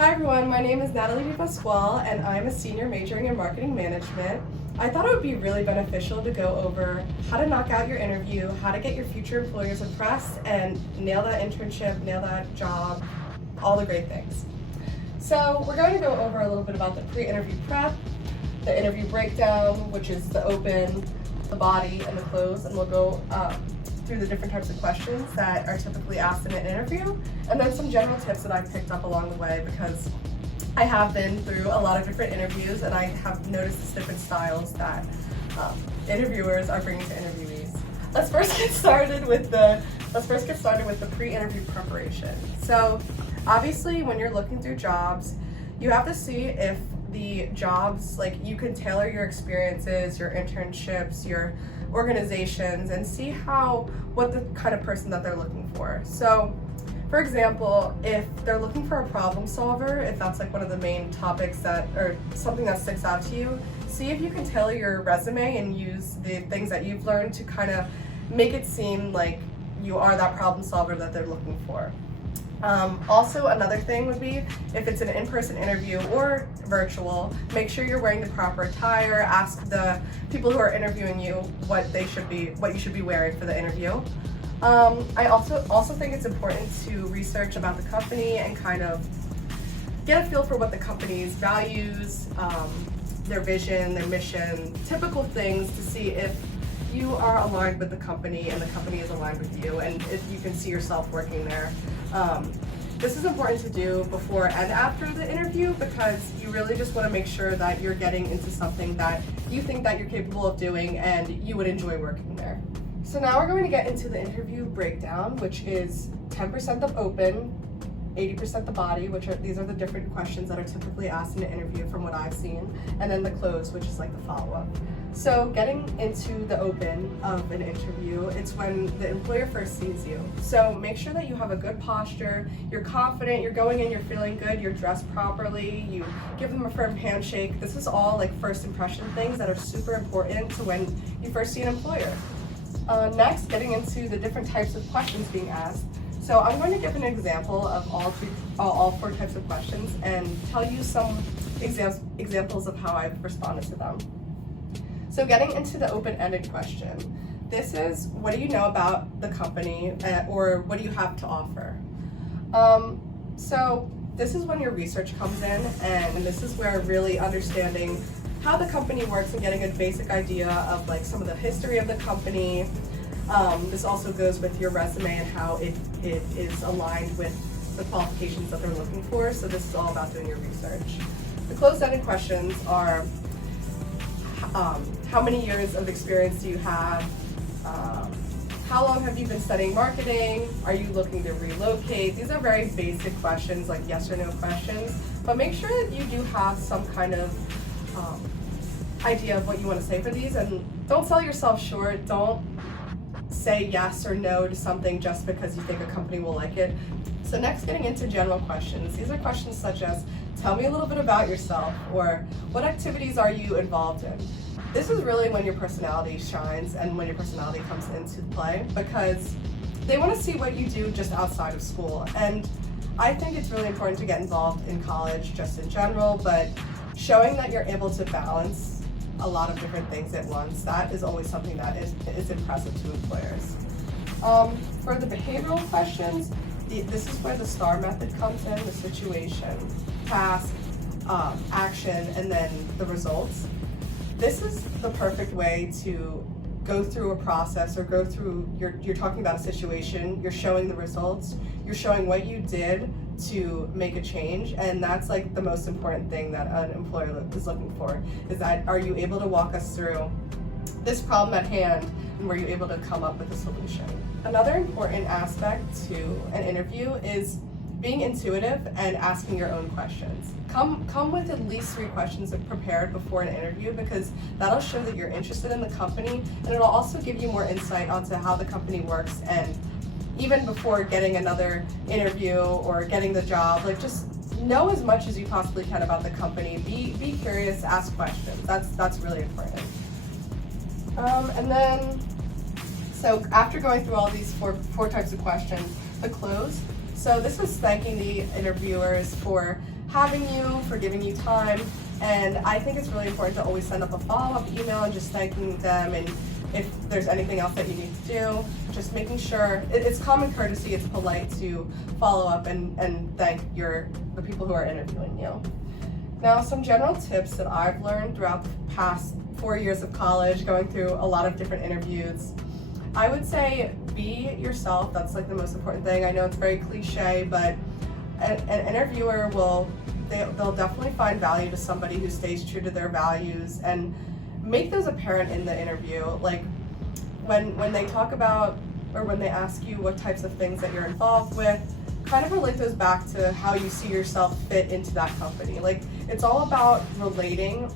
Hi everyone, my name is Natalie DePasquale and I'm a senior majoring in marketing management. I thought it would be really beneficial to go over how to knock out your interview, how to get your future employers impressed, and nail that internship, nail that job, all the great things. So we're going to go over a little bit about the pre-interview prep, the interview breakdown, which is the open, the body, and the close, and we'll go through the different types of questions that are typically asked in an interview, and then some general tips that I've picked up along the way because I have been through a lot of different interviews and I have noticed the different styles that interviewers are bringing to interviewees. Let's first get started with the pre-interview preparation. So obviously when you're looking through jobs, you have to see if the jobs, like you can tailor your experiences, your internships, your organizations, and see what the kind of person that they're looking for. So for example, if they're looking for a problem solver, if that's like one of the main topics or something that sticks out to you, see if you can tailor your resume and use the things that you've learned to kind of make it seem like you are that problem solver that they're looking for. Also, another thing would be if it's an in-person interview or virtual, make sure you're wearing the proper attire. Ask the people who are interviewing you what you should be wearing for the interview. I also think it's important to research about the company and kind of get a feel for what the company's values, their vision, their mission, typical things to see if you are aligned with the company and the company is aligned with you, and if you can see yourself working there. This is important to do before and after the interview because you really just want to make sure that you're getting into something that you think that you're capable of doing and you would enjoy working there. So now we're going to get into the interview breakdown, which is 10% the open, 80% the body, these are the different questions that are typically asked in an interview from what I've seen, and then the close, which is like the follow-up. So getting into the open of an interview, it's when the employer first sees you. So make sure that you have a good posture, you're confident, you're going in, you're feeling good, you're dressed properly, you give them a firm handshake. This is all like first impression things that are super important to when you first see an employer. Next, getting into the different types of questions being asked. So I'm going to give an example of all four types of questions and tell you some examples of how I've responded to them. So getting into the open-ended question, this is what do you know about the company or what do you have to offer? So this is when your research comes in, and this is where really understanding how the company works and getting a basic idea of like some of the history of the company. This also goes with your resume and how it is aligned with the qualifications that they're looking for. So this is all about doing your research. The closed-ended questions are how many years of experience do you have? How long have you been studying marketing? Are you looking to relocate? These are very basic questions, like yes or no questions, but make sure that you do have some kind of idea of what you want to say for these, and don't sell yourself short. Don't say yes or no to something just because you think a company will like it. So next, getting into general questions. These are questions such as, tell me a little bit about yourself, or what activities are you involved in? This is really when your personality shines and when your personality comes into play, because they want to see what you do just outside of school. And I think it's really important to get involved in college just in general, but showing that you're able to balance a lot of different things at once, that is always something that is impressive to employers. For the behavioral questions, this is where the STAR method comes in: the situation, task, action, and then the results. This is the perfect way to go through a process or go through, you're talking about a situation, you're showing the results, you're showing what you did to make a change, and that's like the most important thing that an employer is looking for, is that are you able to walk us through this problem at hand, and were you able to come up with a solution? Another important aspect to an interview is being intuitive and asking your own questions. Come with at least 3 questions prepared before an interview, because that'll show that you're interested in the company, and it'll also give you more insight onto how the company works. And even before getting another interview or getting the job, like just know as much as you possibly can about the company. Be curious, ask questions. That's really important. And then, so after going through all these four types of questions, the close. So this is thanking the interviewers for having you, for giving you time. And I think it's really important to always send up a follow-up email and just thanking them, and if there's anything else that you need to do, just making sure, it's common courtesy, it's polite to follow up and thank the people who are interviewing you. Now, some general tips that I've learned throughout the past 4 years of college, going through a lot of different interviews. I would say be yourself. That's like the most important thing. I know it's very cliche, but an interviewer they'll definitely find value to somebody who stays true to their values, and make those apparent in the interview. Like when they talk about, or when they ask you what types of things that you're involved with, kind of relate those back to how you see yourself fit into that company. Like, it's all about relating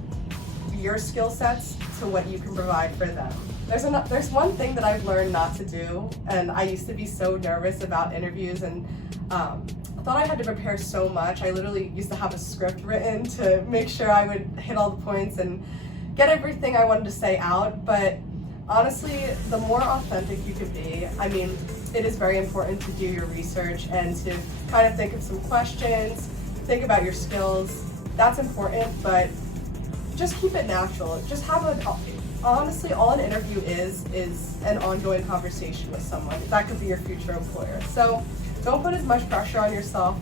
your skill sets to what you can provide for them. There's one thing that I've learned not to do, and I used to be so nervous about interviews, and thought I had to prepare so much. I literally used to have a script written to make sure I would hit all the points and get everything I wanted to say out. But honestly, the more authentic you could be, I mean, it is very important to do your research and to kind of think of some questions, think about your skills. That's important, but just keep it natural. Just have honestly, all an interview is an ongoing conversation with someone. That could be your future employer. So don't put as much pressure on yourself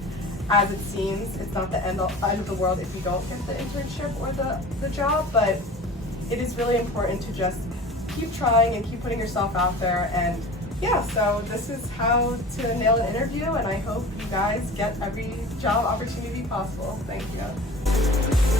as it seems. It's not the end of the world if you don't get the internship or the job, but it is really important to just keep trying and keep putting yourself out there. And yeah, so this is how to nail an interview, and I hope you guys get every job opportunity possible. Thank you.